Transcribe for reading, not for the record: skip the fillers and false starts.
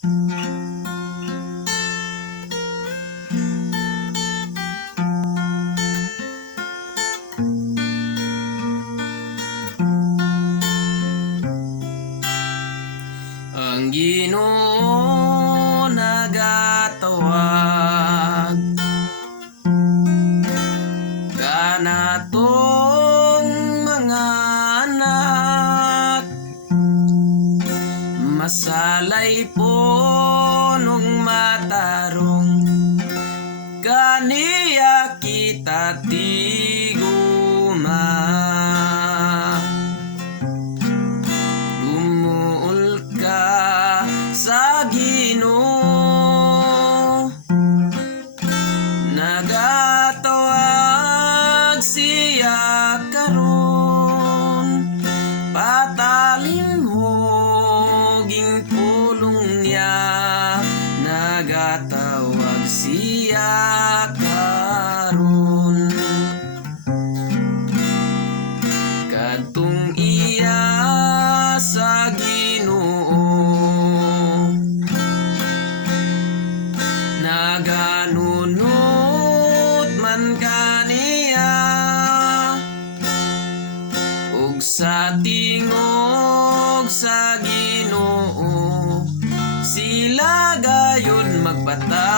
Ang Ginoo nagatawag kanatong mga anak, masalay po nung matarong kaniya kita tiguma. Dumuol ka sa Ginoo, nagatawag siya karon, patalim mo ging pulong niya, nagatawag siya karon. Kadtong iya sa Ginoo, naganunot man kaniya, ug sa tingog sa Ginoo sila gayon magpatay.